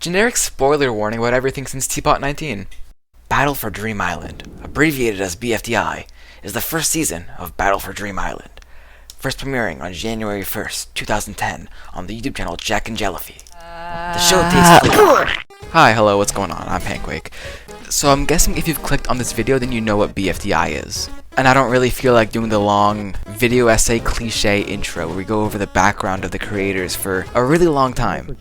Generic spoiler warning about everything since TPOT 19. Battle for Dream Island, abbreviated as BFDI, is the first season of Battle for Dream Island, first premiering on January 1st, 2010 on the YouTube channel Jacknjellify. The show takes place... Hi, hello, what's going on? I'm Pancake. So I'm guessing if you've clicked on this video, then you know what BFDI is. And I don't really feel like doing the long video essay cliche intro where we go over the background of the creators for a really long time.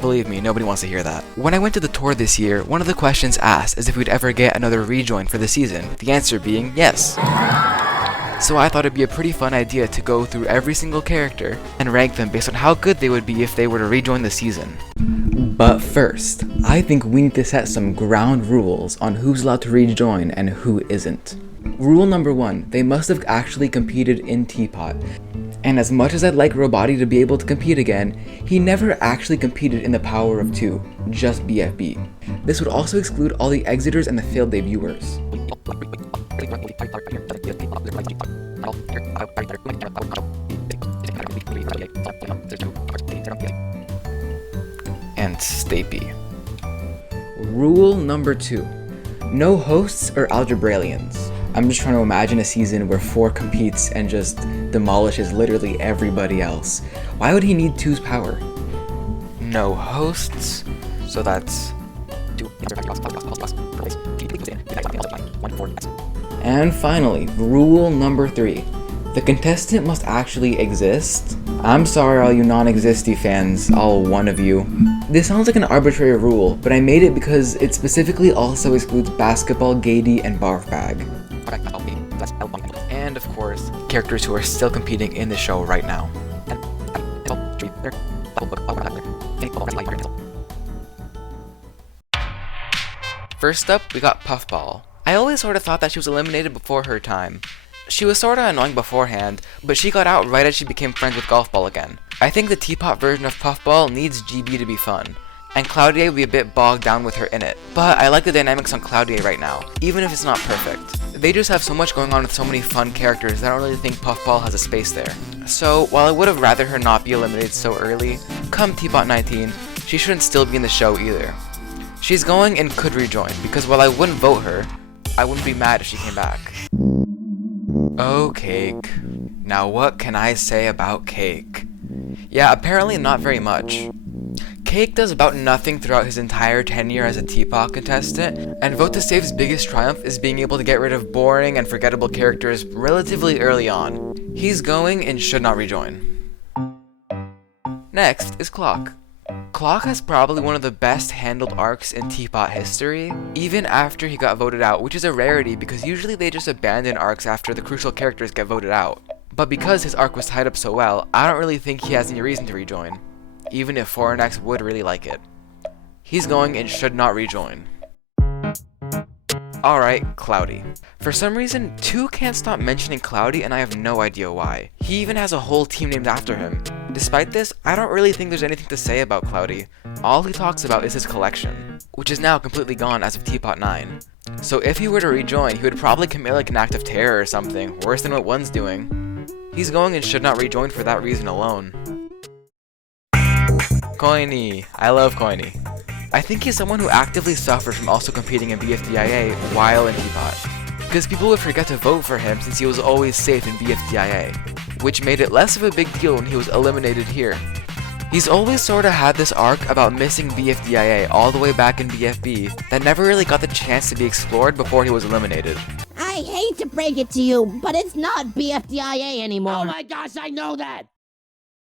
Believe me, nobody wants to hear that. When I went to the tour this year, one of the questions asked is if we'd ever get another rejoin for the season, the answer being yes. So I thought it'd be a pretty fun idea to go through every single character and rank them based on how good they would be if they were to rejoin the season. But first, I think we need to set some ground rules on who's allowed to rejoin and who isn't. Rule number 1, they must have actually competed in TPOT. And as much as I'd like Roboti to be able to compete again, he never actually competed in the Power of 2, just BFB. This would also exclude all the exiters and the failed debuters. And Stapy. Rule number 2, no hosts or algebrailians. I'm just trying to imagine a season where 4 competes and just demolishes literally everybody else. Why would he need 2's power? No hosts, so that's... And finally, rule number 3. The contestant must actually exist. I'm sorry all you non-existy fans, all one of you. This sounds like an arbitrary rule, but I made it because it specifically also excludes basketball, Gady, and barf bag. And of course, characters who are still competing in the show right now. First up, we got Puffball. I always sort of thought that she was eliminated before her time. She was sorta annoying beforehand, but she got out right as she became friends with Golf Ball again. I think the Teapot version of Puffball needs GB to be fun, and Cloudier will be a bit bogged down with her in it. But I like the dynamics on Cloudier right now, even if it's not perfect. They just have so much going on with so many fun characters that I don't really think Puffball has a space there. So, while I would have rather her not be eliminated so early, come TPOT 19, she shouldn't still be in the show either. She's going and could rejoin, because while I wouldn't vote her, I wouldn't be mad if she came back. Oh, Cake. Now what can I say about Cake? Yeah, apparently not very much. Cake does about nothing throughout his entire tenure as a TPOT contestant, and Vote to Save's biggest triumph is being able to get rid of boring and forgettable characters relatively early on. He's going and should not rejoin. Next is Clock. Clock has probably one of the best handled arcs in TPOT history, even after he got voted out, which is a rarity because usually they just abandon arcs after the crucial characters get voted out. But because his arc was tied up so well, I don't really think he has any reason to rejoin, even if Foreignex would really like it. He's going and should not rejoin. Alright, Cloudy. For some reason, 2 can't stop mentioning Cloudy and I have no idea why. He even has a whole team named after him. Despite this, I don't really think there's anything to say about Cloudy. All he talks about is his collection, which is now completely gone as of TPOT 9. So if he were to rejoin, he would probably commit like an act of terror or something, worse than what One's doing. He's going and should not rejoin for that reason alone. Coiny. I love Coiny. I think he's someone who actively suffers from also competing in BFDIA while in TPOT, because people would forget to vote for him since he was always safe in BFDIA, which made it less of a big deal when he was eliminated here. He's always sorta had this arc about missing BFDIA all the way back in BFB that never really got the chance to be explored before he was eliminated. I hate to break it to you, but it's not BFDIA anymore. Oh my gosh, I know that!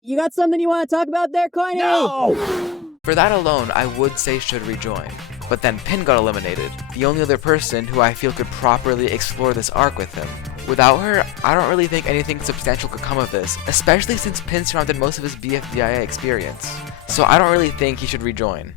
You got something you want to talk about there, Coiny? No! For that alone, I would say should rejoin, but then Pin got eliminated, the only other person who I feel could properly explore this arc with him. Without her, I don't really think anything substantial could come of this, especially since Pin surrounded most of his BFDIA experience. So I don't really think he should rejoin.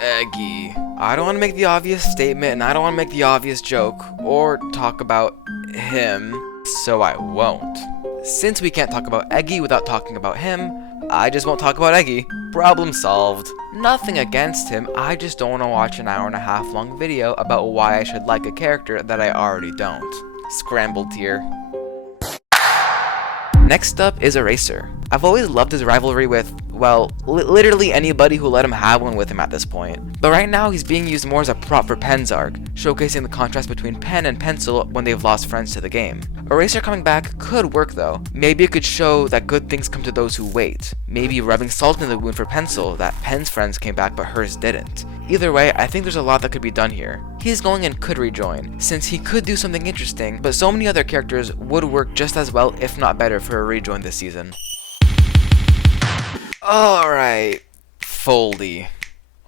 Eggy. I don't want to make the obvious statement and I don't want to make the obvious joke, or talk about him, so I won't. Since we can't talk about Eggy without talking about him, I just won't talk about Eggy. Problem solved. Nothing against him, I just don't want to watch an hour-and-a-half long video about why I should like a character that I already don't. Scrambled tier. Next up is Eraser. I've always loved his rivalry with well, literally anybody who let him have one with him at this point. But right now, he's being used more as a prop for Pen's arc, showcasing the contrast between pen and pencil when they've lost friends to the game. Eraser coming back could work though. Maybe it could show that good things come to those who wait. Maybe rubbing salt in the wound for Pencil, that Pen's friends came back but hers didn't. Either way, I think there's a lot that could be done here. He's going and could rejoin, since he could do something interesting, but so many other characters would work just as well, if not better, for a rejoin this season. Alright, Foldy.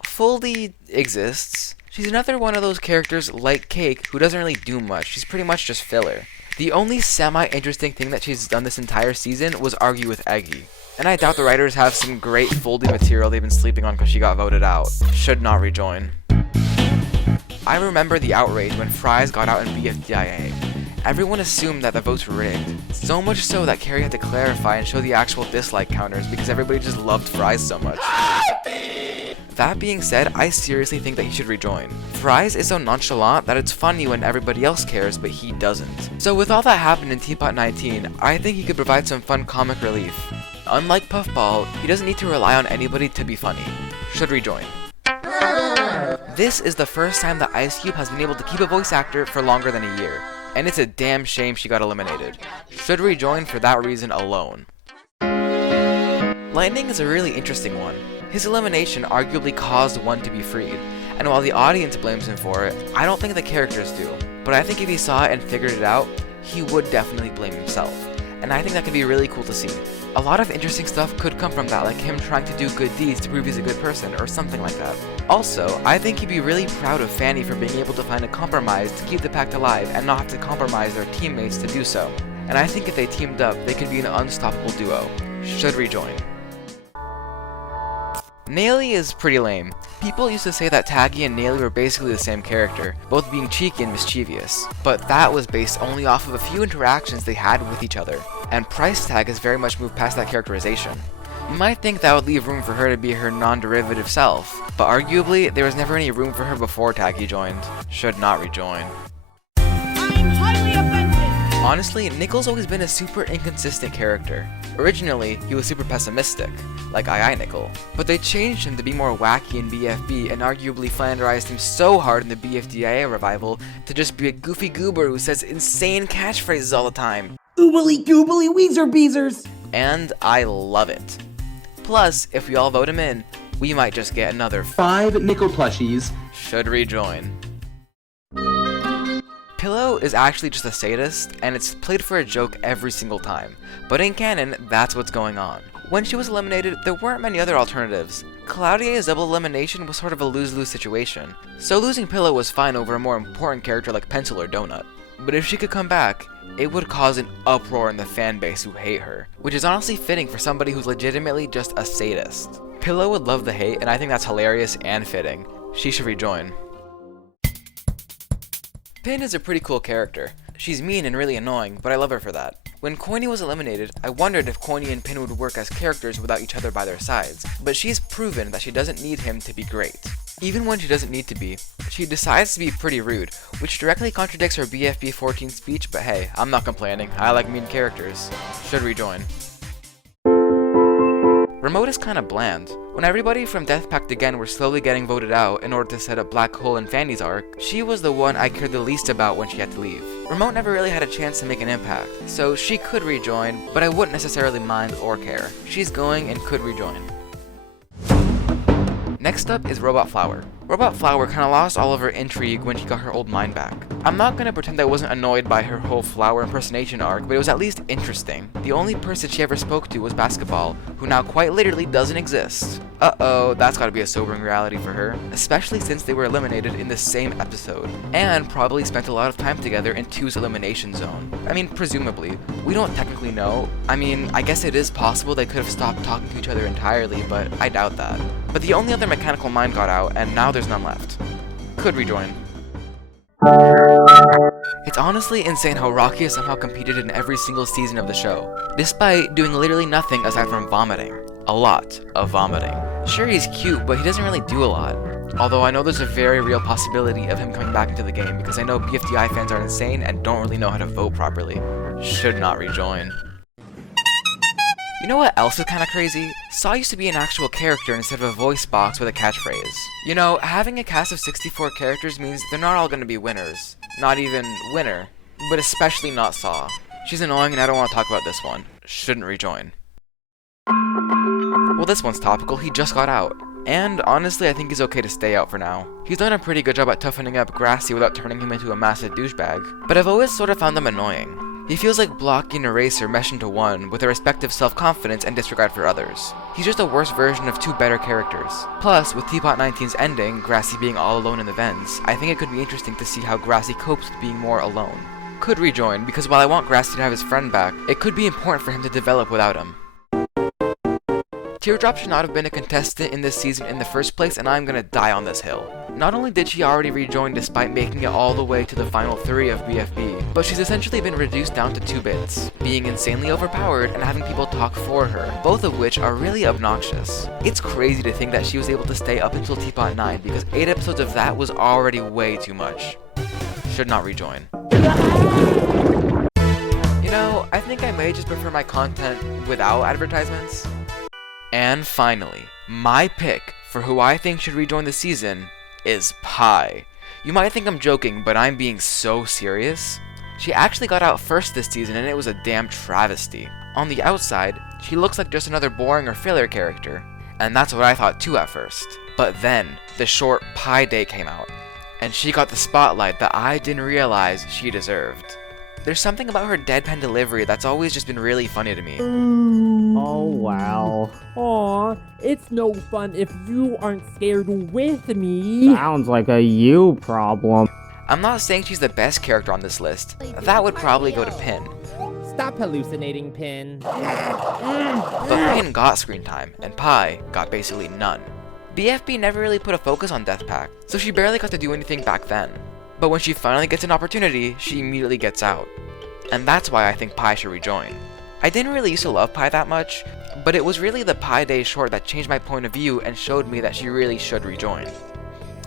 Foldy exists. She's another one of those characters like Cake who doesn't really do much. She's pretty much just filler. The only semi-interesting thing that she's done this entire season was argue with Eggy. And I doubt the writers have some great Foldy material they've been sleeping on because she got voted out. Should not rejoin. I remember the outrage when Fries got out in BFDIA. Everyone assumed that the votes were rigged. So much so that Carrie had to clarify and show the actual dislike counters because everybody just loved Fries so much. That being said, I seriously think that he should rejoin. Fries is so nonchalant that it's funny when everybody else cares, but he doesn't. So with all that happened in TPOT 19, I think he could provide some fun comic relief. Unlike Puffball, he doesn't need to rely on anybody to be funny. Should rejoin. This is the first time that Ice Cube has been able to keep a voice actor for longer than a year, and it's a damn shame she got eliminated. Should rejoin for that reason alone. Lightning is a really interesting one. His elimination arguably caused one to be freed, and while the audience blames him for it, I don't think the characters do. But I think if he saw it and figured it out, he would definitely blame himself, and I think that could be really cool to see. A lot of interesting stuff could come from that, like him trying to do good deeds to prove he's a good person, or something like that. Also, I think he'd be really proud of Fanny for being able to find a compromise to keep the pact alive and not have to compromise their teammates to do so. And I think if they teamed up, they could be an unstoppable duo. Should rejoin. Naily is pretty lame. People used to say that Taggy and Naily were basically the same character, both being cheeky and mischievous, but that was based only off of a few interactions they had with each other, and Price Tag has very much moved past that characterization. You might think that would leave room for her to be her non-derivative self, but arguably, there was never any room for her before Taggy joined. Should not rejoin. I'm highly offended! Honestly, Nickel's always been a super inconsistent character. Originally, he was super pessimistic, like II Nickel, but they changed him to be more wacky in BFB and arguably flanderized him so hard in the BFDIA revival to just be a goofy goober who says insane catchphrases all the time. Oobly goobly weezer beezers! And I love it. Plus, if we all vote him in, we might just get another 5 nickel plushies. Should rejoin. Pillow is actually just a sadist, and it's played for a joke every single time. But in canon, that's what's going on. When she was eliminated, there weren't many other alternatives. Claudia's double elimination was sort of a lose-lose situation, so losing Pillow was fine over a more important character like Pencil or Donut. But if she could come back, it would cause an uproar in the fanbase who hate her, which is honestly fitting for somebody who's legitimately just a sadist. Pillow would love the hate, and I think that's hilarious and fitting. She should rejoin. Pin is a pretty cool character. She's mean and really annoying, but I love her for that. When Coiny was eliminated, I wondered if Coiny and Pin would work as characters without each other by their sides, but she's proven that she doesn't need him to be great. Even when she doesn't need to be, she decides to be pretty rude, which directly contradicts her BFB 14 speech, but hey, I'm not complaining, I like mean characters. Should rejoin. Remote is kinda bland. When everybody from Death Pact again were slowly getting voted out in order to set up Black Hole and Fanny's arc, she was the one I cared the least about when she had to leave. Remote never really had a chance to make an impact, so she could rejoin, but I wouldn't necessarily mind or care. She's going and could rejoin. Next up is Robot Flower. Robot Flower kinda lost all of her intrigue when she got her old mind back. I'm not gonna pretend I wasn't annoyed by her whole flower impersonation arc, but it was at least interesting. The only person she ever spoke to was Basketball, who now quite literally doesn't exist. Uh-oh, that's gotta be a sobering reality for her, especially since they were eliminated in the same episode, and probably spent a lot of time together in 2's elimination zone. I mean, presumably. We don't technically know. I mean, I guess it is possible they could have stopped talking to each other entirely, but I doubt that. But the only other mechanical mind got out, and now there's none left. Could rejoin. It's honestly insane how Rocky has somehow competed in every single season of the show, despite doing literally nothing aside from vomiting. A lot of vomiting. Sure, he's cute, but he doesn't really do a lot. Although I know there's a very real possibility of him coming back into the game because I know BFDI fans are insane and don't really know how to vote properly. Should not rejoin. You know what else is kinda crazy? Saw used to be an actual character instead of a voice box with a catchphrase. You know, having a cast of 64 characters means they're not all gonna be winners. Not even winner. But especially not Saw. She's annoying and I don't want to talk about this one. Shouldn't rejoin. Well, this one's topical. He just got out. And honestly, I think he's okay to stay out for now. He's done a pretty good job at toughening up Grassy without turning him into a massive douchebag. But I've always sort of found him annoying. He feels like Blocky and Eraser meshed into one, with a respective self-confidence and disregard for others. He's just a worse version of two better characters. Plus, with TPOT 19's ending, Grassy being all alone in the vents, I think it could be interesting to see how Grassy copes with being more alone. Could rejoin, because while I want Grassy to have his friend back, it could be important for him to develop without him. Teardrop should not have been a contestant in this season in the first place, and I'm gonna die on this hill. Not only did she already rejoin despite making it all the way to the final 3 of BFB, but she's essentially been reduced down to 2 bits, being insanely overpowered and having people talk for her, both of which are really obnoxious. It's crazy to think that she was able to stay up until TPOT 9, because 8 episodes of that was already way too much. Should not rejoin. You know, I think I may just prefer my content without advertisements. And finally, my pick for who I think should rejoin the season is Pi. You might think I'm joking, but I'm being so serious. She actually got out first this season and it was a damn travesty. On the outside, she looks like just another boring or filler character, and that's what I thought too at first. But then, the short Pi Day came out, and she got the spotlight that I didn't realize she deserved. There's something about her deadpan delivery that's always just been really funny to me. Oh, wow. Aw, it's no fun if you aren't scared with me. Sounds like a you problem. I'm not saying she's the best character on this list. That would probably go to Pin. Stop hallucinating, Pin. But Pin got screen time, and Pi got basically none. BFB never really put a focus on Deathpack, so she barely got to do anything back then. But when she finally gets an opportunity, she immediately gets out. And that's why I think Pi should rejoin. I didn't really used to love Pi that much, but it was really the Pi Day short that changed my point of view and showed me that she really should rejoin.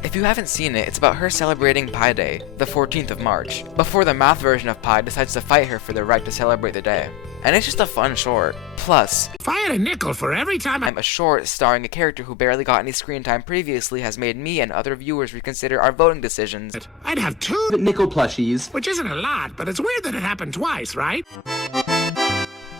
If you haven't seen it, it's about her celebrating Pi Day, the 14th of March, before the math version of Pi decides to fight her for the right to celebrate the day. And it's just a fun short. Plus, If I had a nickel for every time I'm a short starring a character who barely got any screen time previously has made me and other viewers reconsider our voting decisions. I'd have 2 Nickel plushies. which isn't a lot, but it's weird that it happened twice, right?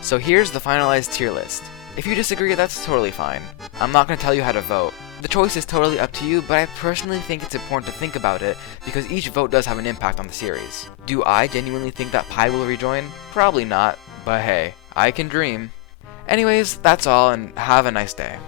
So here's the finalized tier list. If you disagree, that's totally fine. I'm not going to tell you how to vote. The choice is totally up to you, but I personally think it's important to think about it because each vote does have an impact on the series. Do I genuinely think that Pi will rejoin? Probably not, but hey, I can dream. Anyways, that's all and have a nice day.